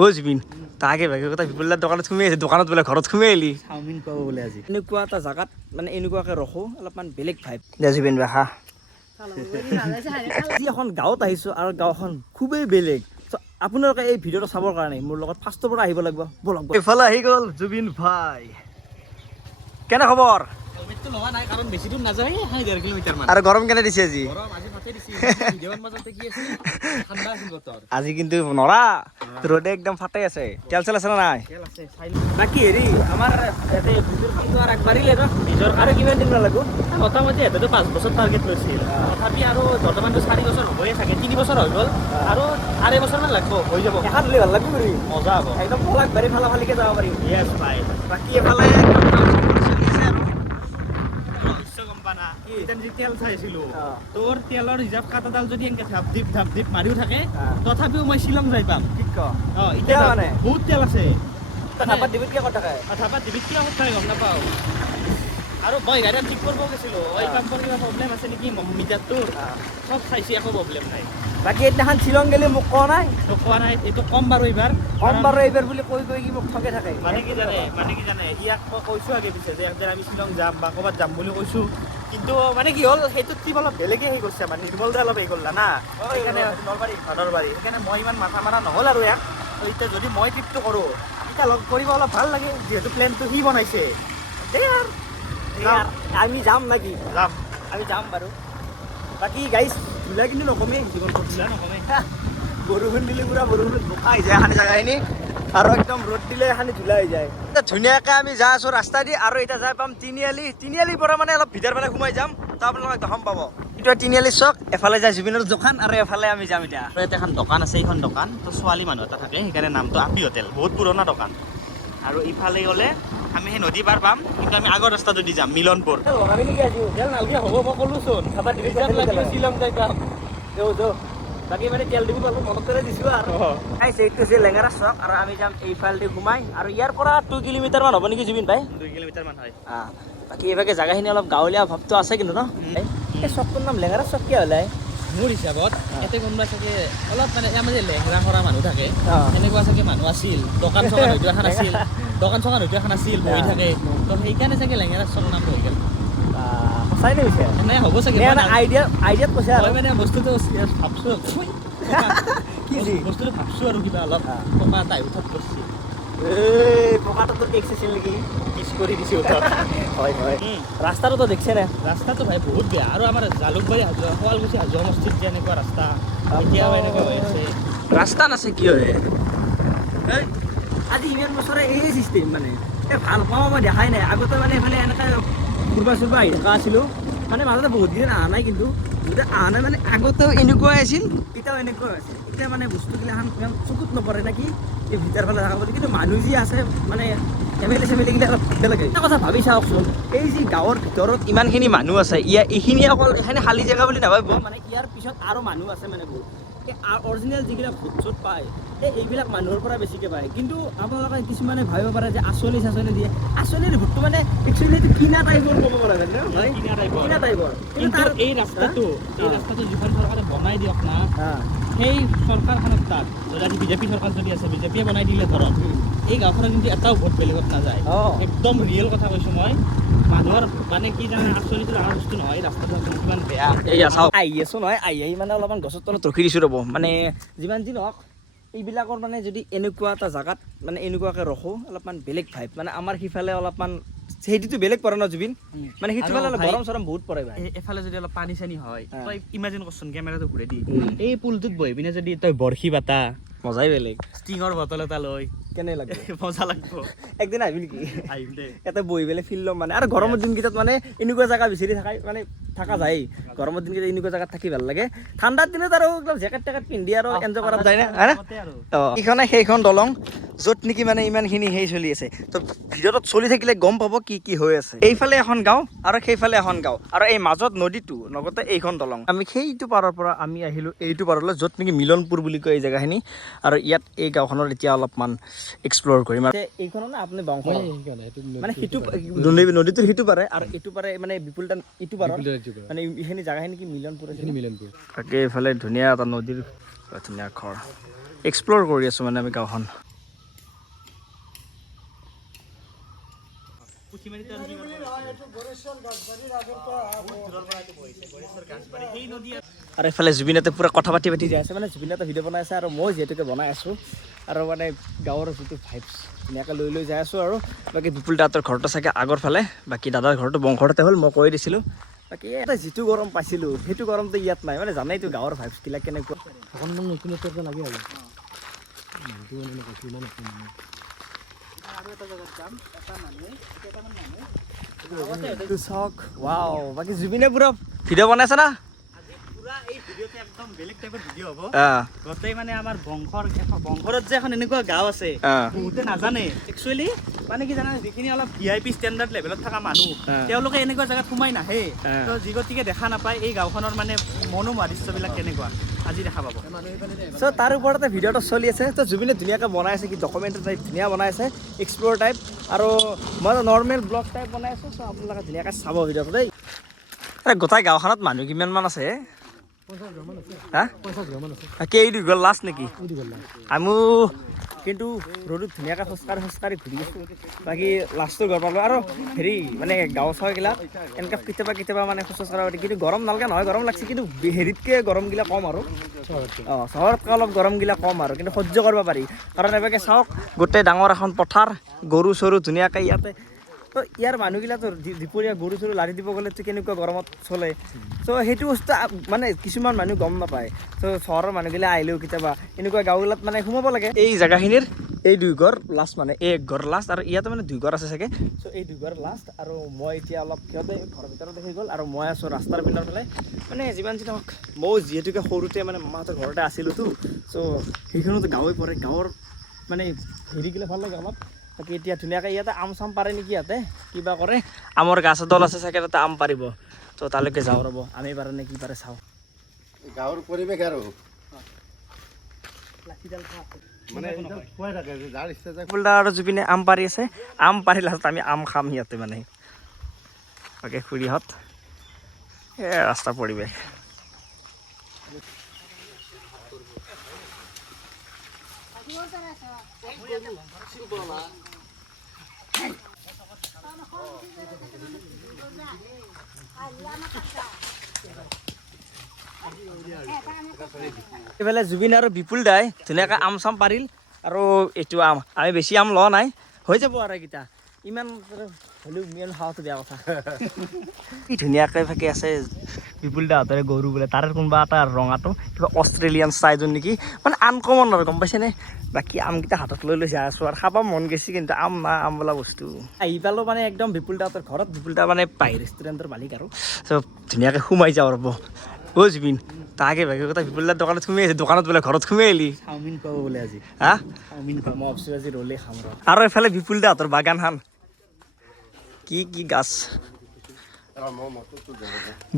ও জুবিন তাকে ভাগে কথা বিপুলাৰ দোকানত সোমাই আছে দোকানত বোলে ঘৰত সোমাই আহিলি চাওমিন পাব বোলে আজি এনেকুৱা এটা জাগাত মানে এনেকুৱাকে ৰখো অলপমান বেলেগ ভাইব দে জুবিন বাহা আজি এখন গাঁৱত আহিছোঁ আৰু গাঁওখন খুবেই বেলেগ আপোনালোকে এই ভিডিঅ'টো চাবৰ কাৰণে মোৰ লগত ফাৰ্ষ্টৰ পৰা আহিব লাগিব বলক এইফালে আহি গ'ল জুবিন ভাই কেনে খবৰ লগা নাই কাৰণ বেছি দূৰ নাযায় 1.5 কিলোমিটাৰ মান আৰু গৰম কেনে দিছে আজি আজি কিন্তু নৰা ৰ'দে একদম ফাটাই আছে তেল চেল আছে না নাই বাকী হেৰি আমাৰ ইয়াতে বিজুৰ কামটো আৰু আগবাঢ়িলে ন নিজৰ আৰু কিমান দিন লাগিব মোটামুটি এটাতো 5 বছৰ টাৰ্গেট লৈছিল তথাপি আৰু বৰ্তমানটো 4 বছৰ হ'বই চাগে 3 বছৰ হৈ গ'ল আৰু 2.5 বছৰমান লাগিব হৈ যাব এখন হ'লে ভাল লাগিব হেৰি মজা হ'ব একদম পলাক বাৰী ফালাফালিকে যাব পাৰিম য়েছ ভাই বাকী এফালে তেল চাইছিলো তোৰ তেলৰ ৰিজাৰ্ভ কাটাডাল যদি এনেকে ধাপ ধিপ মাৰিও থাকে তথাপিও মই শ্বিলং যাই পাম ঠিক ক এতিয়া মানে বহুত তেল আছে ধাপাত ডিবিত কিয় কথা ধাপাত ডিবিত কিয় কথা গম নাপাওঁ আৰু মই গাড়ী ঠিক কৰিব গৈছিলোঁ এই পাম্পৰ কিবা প্ৰব্লেম আছে নেকি মিটাৰটোৰ চব চাইছে একো প্ৰব্লেম নাই বাকী এদিনাখন শ্বিলং গেলি মোক কোৱা নাই এইটো কম বাৰু এইবাৰ বুলি কৈ কি মোক ঠগে থাকে মানে কি জানে ইয়াক মই কৈছোঁ আগে পিছে যে একদিন আমি শ্বিলং যাম বা ক'ৰবাত যাম বুলি কৈছোঁ কিন্তু মানে কি হ'ল সেইটো ট্ৰিপ অলপ বেলেগে হৈ গৈছে মানে নিৰ্মল দা অলপ হেৰি কৰিলা না সেইকাৰণে নলবাৰী সেইকাৰণে মই ইমান মাথা মাৰা নহ'ল আৰু ইয়াক এতিয়া যদি মই ট্ৰিপটো কৰোঁ এতিয়া লগ কৰিব অলপ ভাল লাগে যিহেতু প্লেনটো সি বনাইছে দে আমি যাম নাকি আমি যাম বাৰু বাকী গাইছ ধূলা কিন্তু নকমেই জীৱনটো ধূলা নকমেই বৰষুণ দিলে পুৰা বৰষুণত বোকা হৈ যায় এখানি জেগাখিনি আৰু একদম ৰ'দ দিলে এখানি ধূলা হৈ যায় ধুনীয়াকৈ আমি যাই আছোঁ ৰাস্তা দি আৰু এতিয়া যাই পাম তিনিআলিৰ পৰা মানে অলপ ভিতৰ মানে সোমাই যাম তো আপোনালোকে দেখাম পাব এইটো তিনিআলি চক এফালে যায় জুবিনৰ দোকান আৰু এফালে আমি যাম এতিয়া ইয়াতে এখন দোকান আছে এইখন দোকান তো ছোৱালী মানুহ এটা থাকে সেইকাৰণে নামটো আপি হোটেল বহুত পুৰণা দোকান আৰু ইফালে গ'লে আমি সেই নদী পাৰ পাম কিন্তু আমি আগৰ ৰাস্তাটো দি যাম মিলনপুৰ নালাগে হ'ব মই ক'লোচোন শ্বিলং যাই পাম বাকী মানে তেল দিব পাৰোঁ মনত কৰি দিছোঁ আৰু এইটো হৈছে লেঙেৰা চক আৰু আমি যাম এইফালেদি সোমাই আৰু ইয়াৰ পৰা 2 কিলোমিটাৰমান হ'ব নেকি জুবিন ভাই 2 কিলোমিটাৰমান হয় বাকী এইভাগে জেগাখিনি অলপ গাঁৱলীয়া ভাৱটো আছে কিন্তু ন এই চকটোৰ নাম লেঙেৰা চক কিয় হ'লে মোৰ হিচাপত ইয়াতে কোনোবা চাগে অলপ মানে আমাৰ যে লেহেৰা কৰা মানুহ থাকে সেনেকুৱা চাগে মানুহ আছিল দোকান চকান হয়তো এখন আছিল বহি থাকে তো সেইকাৰণে চাগে লেঙেৰা চক নামটো হৈ গ'ল সঁচাই নেকি নাই হ'ব চাগে আইডিয়াত কৈছে আৰু মানে বস্তুটো ভাবছোঁ বস্তুটো ভাবছোঁ আৰু কিবা অলপ টকা এটা উঠাত কৰিছে পকাটো দেখিছিল নেকি পিছ কৰি দিছে উঠাত হয় ৰাস্তাটোতো দেখিছে নে ৰাস্তাটো ভাই বহুত বেয়া আৰু আমাৰ জালুকবাৰী শুৱালকুছি হাজোৱা মছজিদ যে এনেকুৱা ৰাস্তা এতিয়াও এনেকুৱা হৈ আছে ৰাস্তা নাছে কি হয় আজি ইমান বছৰে এই চিষ্টেম মানে ভাল পাওঁ মই দেখাই নাই আগতে মানে এইফালে এনেকৈ ঘূৰবা চুৰবা আহি থকা আছিলোঁ মানে মাজতে বহুত দিন অহা নাই কিন্তু অহা নাই মানে আগতেও এনেকুৱাই আছিল এতিয়াও এনেকুৱাই আছিল এতিয়া মানে বস্তুগিলাখান ইমান চকুত নপৰে নেকি এই ভিতৰ ফালে থকা বুলি কিন্তু মানুহ যি আছে মানে ফেমিলিগিলা অলপ বেলেগ এটা কথা ভাবি চাওকচোন এই যি গাঁৱৰ ভিতৰত ইমানখিনি মানুহ আছে এইখিনি অকল এইখিনি খালী জেগা বুলি নাভাবিব মানে ইয়াৰ পিছত আৰু মানুহ আছে মানে বহুত অৰিজিনেল যিবিলাক ভোট চোট পায় এইবিলাক মানুহৰ পৰা বেছিকৈ পায় কিন্তু আপোনালোকে কিছুমানে ভাবিব পাৰে যে আঁচনি চাচনি দিয়ে আঁচনিৰ ভোটটো মানে একচুৱেলি এইটো কিনা টাইপৰ ক'ব পৰা যায় কিনা টাইপৰ কিন্তু এই ৰাস্তাটো যিখন চৰকাৰে বনাই দিয়ক না সেই চৰকাৰখনত তাত যদি বিজেপি চৰকাৰ যদি আছে বিজেপিয়ে বনাই দিলে ধৰক এই গাঁওখনত কিন্তু এটাও ভোট বেলেগত নাযায় একদম ৰিয়েল কথা কৈছোঁ মই মানুহৰ মানে কি জানে আঁচনিটো ডাঙৰ বস্তু নহয় ৰাস্তাটো কিমান বেয়া আহি আছোঁ নহয় আহি মানে অলপমান গছৰ তলত ৰখি দিছোঁ ৰ'ব মানে যিমান যি নহওক এইবিলাকৰ মানে যদি এনেকুৱা এটা জেগাত মানে এনেকুৱাকৈ ৰখোঁ অলপমান বেলেগ ভাইব মানে আমাৰ সিফালে অলপমান সেইটোতো বেলেগ পৰে ন জুবিন মানে সিফালে অলপ গৰম চৰম বহুত পৰে ভাই এফালে যদি অলপ পানী চানী হয় তই ইমাজিন কৰচোন কেমেৰাটো ঘূৰাই দি এই পুলটোত বহি পিনে যদি তই বৰশী বাতা মজাই বেলেগ ষ্টিঙৰ বটল এটা লৈ কেনে লাগিব মজা লাগিব একদিন আহিবি নেকি আহিম দে ইয়াতে বহি পেলাই ফিল ল'ম মানে আৰু গৰমৰ দিনকেইটাত মানে এনেকুৱা জেগা বিচাৰি মানে থকা যায় গৰমৰ দিনকেইটা এনেকুৱা জেগাত থাকি ভাল লাগে ঠাণ্ডাৰ দিনত আৰু একদম জেকেট টেকেট পিন্ধি আৰু এনজয় কৰা যায় না এইখনে সেইখন দলং য'ত নেকি মানে ইমানখিনি সেই চলি আছে তো ভিডিঅ'টোত চলি থাকিলে গম পাব কি হৈ আছে এইফালে এখন গাঁও আৰু সেইফালে এখন গাঁও আৰু এই মাজত নদীটো লগতে এইখন দলং আমি সেইটো পাৰৰ পৰা আমি আহিলোঁ এইটো পাৰলৈ য'ত নেকি মিলনপুৰ বুলি কয় এই জেগাখিনি আৰু ইয়াত এই গাঁওখনৰ এতিয়া অলপমান এক্সপ্ল'ৰ কৰিম আৰু এইখনো না আপুনি বংশ মানে সিটো নদীটোৰ সিটো পাৰে আৰু এইটো পাৰে মানে বিপুলটা ইটো পাৰৰ মানে এইখিনি জেগাখিনি কি মিলনপুৰ তাকে এইফালে ধুনীয়া এটা নদীৰ ধুনীয়া ঘৰ এক্সপ্ল'ৰ কৰি আছোঁ মানে আমি গাঁওখন পুঠি মাৰিটো আৰু কি কৰিব সেই নদী আৰু এইফালে জুবিনতে পূৰা কথা পাতি যাই আছে মানে জুবিনতে ভিডিঅ' বনাই আছে আৰু মই যিহেতুকে বনাই আছোঁ আৰু মানে গাঁৱৰ যিটো ভাইবছ ধুনীয়াকৈ লৈ যাই আছোঁ আৰু বাকী বিপুল দাহঁতৰ ঘৰটো চাগে আগৰ ফালে বাকী দাদাৰ ঘৰটো বংশতে হ'ল মই কৈ দিছিলোঁ বাকী এটা যিটো গৰম পাইছিলোঁ সেইটো গৰমটো ইয়াত নাই মানে জানাইতো গাঁৱৰ ভাইবছবিলাক কেনেকুৱা অকণমান নতুন লাগে আৰু চাওক ৱাও বাকী জুবিনে পুৰা ভিডিঅ' বনাইছে না পুৰা এই ভিডিঅ'টো একদম বেলেগ টাইপৰ ভিডিঅ' হ'ব গোটেই মানে আমাৰ বংশৰত যে এখন এনেকুৱা গাঁও আছে বহুতে নাজানে একচুৱেলি মানে কি জানা যিখিনি অলপ VIP ষ্টেণ্ডাৰ্ড লেভেলত থকা মানুহ তেওঁলোকে এনেকুৱা জেগাত সোমাই নাহে তো যি গতিকে দেখা নাপায় এই গাঁওখনৰ মানে মনোমোহা দৃশ্যবিলাক কেনেকুৱা আজি দেখা পাব চ' তাৰ ওপৰতে ভিডিঅ'টো চলি আছে তো জুবিনে ধুনীয়াকৈ বনাই আছে কি ডকুমেণ্টাৰী টাইপ ধুনীয়া বনাই আছে এক্সপ্ল'ৰ টাইপ আৰু মই নৰ্মেল ব্লগ টাইপ বনাই আছোঁ চ' আপোনালোকে ধুনীয়াকৈ চাব ভিডিঅ'টো দেই গোটেই গাঁওখনত মানুহ কিমানমান আছে হা কেই দুঘৰ লাষ্ট নেকি আমি কিন্তু ৰ'দত ধুনীয়াকৈ খোজকাঢ়ি ঘূৰি আছোঁ বাকী লাষ্টটো ঘৰ পালোঁ আৰু হেৰি মানে গাঁও চাওঁগিলাক এনেকৈ কেতিয়াবা মানে খোজ কাঢ়িব কিন্তু গৰম নালাগে নহয় গৰম লাগছে কিন্তু হেৰিতকৈ গৰমগিলা কম আৰু চহৰতকৈ অলপ গৰমগিলা কম আৰু কিন্তু সহ্য কৰিব পাৰি কাৰণ এবাৰকে চাওক গোটেই ডাঙৰ এখন পথাৰ গৰু চৰু ধুনীয়াকৈ ইয়াতে তো ইয়াৰ মানুহগিলাতো দুপৰীয়া গৰু চৰু লাৰি দিব গ'লেতো কেনেকুৱা গৰমত চলে চ' সেইটো বস্তু মানে কিছুমান মানুহ গম নাপায় চ' চহৰৰ মানুহগিলা আহিলেও কেতিয়াবা এনেকুৱা গাঁওগিলাত মানে সোমাব লাগে এই জেগাখিনিৰ এই দুই ঘৰ লাষ্ট মানে এই এক ঘৰ লাষ্ট আৰু ইয়াতে মানে দুই ঘৰ আছে চাগে চ' এই দুই ঘৰ লাষ্ট আৰু মই এতিয়া অলপ সিহঁতে ঘৰৰ ভিতৰত দেখি গ'ল আৰু মই আছোঁ ৰাস্তাৰ পিনৰ ফালে মানে যিমান যি নহওক মই যিহেতুকে সৰুতে মানে মাহঁতৰ ঘৰতে আছিলোঁতো চ' সেইখনতো গাঁৱে পৰে গাঁৱৰ মানে হেৰিগিলা ভাল লাগে অলপ বাকী এতিয়া ধুনীয়াকৈ ইয়াতে আম চাম পাৰে নেকি ইয়াতে কিবা কৰে আমৰ গাছ এডাল আছে চাগে তাতে আম পাৰিব তো তালৈকে যাওঁ ৰ'ব আমি পাৰে নে কি পাৰে চাওঁ গাঁৱৰ পৰিৱেশ আৰু ফুলদা আৰু জুবিনে আম পাৰি আছে আম পাৰি লাষ্টত আমি আম খাম ইয়াতে মানে বাকী খুৰীহঁত ৰাস্তাৰ পৰিৱেশ এইফালে জুবিন আৰু বিপুল দাই ধুনীয়াকৈ আম চাম পাৰিল আৰু এইটো আম আমি বেছি আম লোৱা নাই হৈ যাব আৰু এইকেইটা ইমান হ'লেও ইমান খাৱাটো বেয়া কথা কি ধুনীয়াকৈ ফাঁকি আছে বিপুল দাহঁতৰে গৰু বোলে তাৰে কোনোবা এটা ৰঙাটো কিবা অষ্ট্ৰেলিয়ান চাইজৰ নেকি মানে আনকমন আৰু গম পাইছেনে বাকী আমকেইটা হাতত লৈ যাই আছোঁ আৰু খাব মন গৈছে কিন্তু আম না আম বোলা বস্তু আহি পালোঁ মানে একদম বিপুল দাহঁতৰ ঘৰত বিপুল দা মানে পাই ৰেষ্টুৰেণ্টৰ মালিক আৰু চব ধুনীয়াকৈ সোমাই যাওঁ ৰ'ব অ' জুবিন তাকে ভাগে কথা বিপুল দাৰ দোকানত সোমাই আহিছে দোকানত বোলে ঘৰত সোমাই আহিলি চাওমিন খুৱাব বোলে আজি হা চাওমিন খুৱাব মই ভাবছোঁ আজি ৰ'লেই খাম আৰু এইফালে বিপুল দাহঁতৰ বাগানখন কি গাছ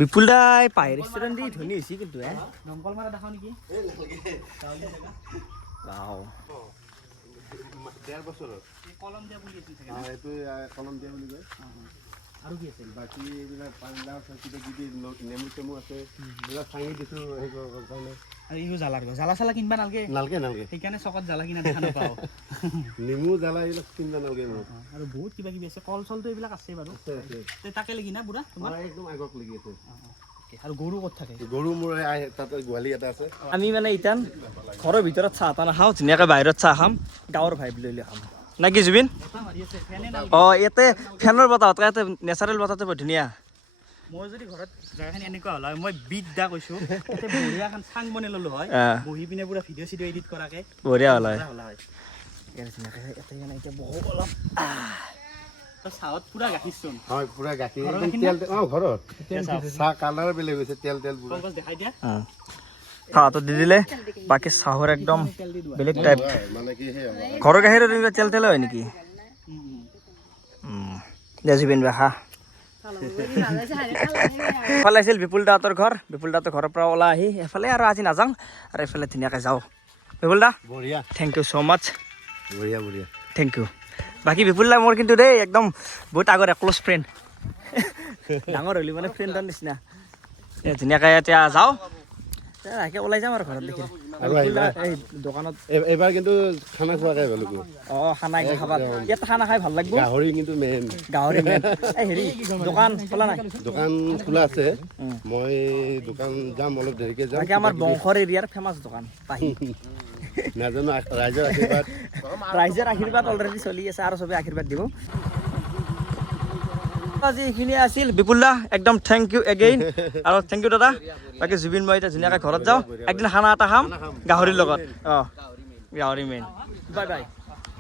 বিপুল দাই পাই ৰেষ্টুৰেণ্ট দি ধনী হৈছে কিন্তু দমকল মাৰা দেখাওঁ নেকি কলম দিয়া বুলি আছিল চাগে এইটো কলম দিয়া বুলি কয় আৰু কি আছিল বাকী এইবিলাক পানীলাও আছে কিবা কিবি নেমু চেমু আছে এইবিলাক ভাঙি দিছোঁ হেৰি কৰিবৰ কাৰণে আৰু ইও জ্বালাৰ জ্বালা চালা কিনবা নালগে নালগে সেইকাৰণে চকত জ্বালা কিনা দেখা নাপাওঁ নেমু জ্বালা এইবিলাক কিনিব নালগে মোৰ আৰু বহুত কিবা কিবি আছে কল চলটো এইবিলাক আছে বাৰু তাকে লাগি না বুঢ়া তোমাৰ একদম আগত লাগি আছে আৰু গৰু ক'ত থাকে গৰু মোৰ তাতে গোহালি এটা আছে আমি মানে ইতান ঘৰৰ ভিতৰত চাহ তাহ নাখাওঁ ধুনীয়াকৈ বাহিৰত চাহ খাম গাঁৱৰ ভাইব লৈ খাম না কি জুবিন অঁ ইয়াতে ফেনৰ বতাহতকৈ ইয়াতে নেচাৰেল বতাহটো বৰ ধুনীয়া মই যদি ঘৰত জেগাখিনি এনেকুৱা হ'ল হয় মই বিদ্যা কৈছোঁ তাতে বঢ়িয়া এখন চাং বনাই ল'লোঁ হয় বহি পিনে পুৰা ভিডিঅ' চিডিঅ' এডিট কৰাকৈ বঢ়িয়া হ'ল হয় ইয়াতে মানে এতিয়া বহু অলপ চাহত পুৰা গাখীৰ চোন হয় পুৰা গাখীৰ তেল অঁ ঘৰত চাহ কালাৰ বেলেগ হৈছে তেল পুৰা দেখাই দিয়া চাহটো দি দিলে বাকী চাহৰ একদম বেলেগ টাইপ মানে কি সেই ঘৰৰ গাখীৰৰ তেল হয় নেকি দে জুবিন খা এফালে আছিল বিপুল দাহঁতৰ ঘৰ বিপুল দাহঁতৰ ঘৰৰ পৰা ওলাই আহি এফালে আৰু আজি নাযাওঁ আৰু এইফালে ধুনীয়াকৈ যাওঁ বিপুল দা বঢ়িয়া থেংক ইউ ছ' মাছ বঢ়িয়া থেংক ইউ বাকী বিপুল দা মোৰ কিন্তু দেই একদম বহুত আগৰ ক্ল'জ ফ্ৰেণ্ড ডাঙৰ হ'লি মানে ফ্ৰেণ্ডৰ নিচিনা ধুনীয়াকৈ এতিয়া যাওঁ তাকে ওলাই যাম আৰু ঘৰত দেখি আৰু আহিবা এই দোকানত এইবাৰ কিন্তু খানা খোৱাকৈ গ'লো খানা খাবা ইয়াত খানা খাই ভাল লাগিব গাহৰি কিন্তু মেইন গাহৰি এই হেৰি দোকান খোলা নাই দোকান খোলা আছে মই দোকান যাম অলপ দেৰিকৈ যাম বাকী আমাৰ বংশৰ এৰিয়াৰ ফেমাছ দোকান পাহি নাজানো ৰাইজৰ আশীৰ্বাদ ৰাইজৰ আশীৰ্বাদ অলৰেডি চলি আছে আৰু চবে আশীৰ্বাদ দিব আজি এইখিনি আছিল বিপুল দা একদম থেংক ইউ এগেইন আৰু থেংক ইউ দাদা বাকী জুবিন মই এতিয়া ধুনীয়াকৈ ঘৰত যাওঁ একদিন খানা এটা খাম গাহৰিৰ লগত গাহৰি মেইন বাই বাই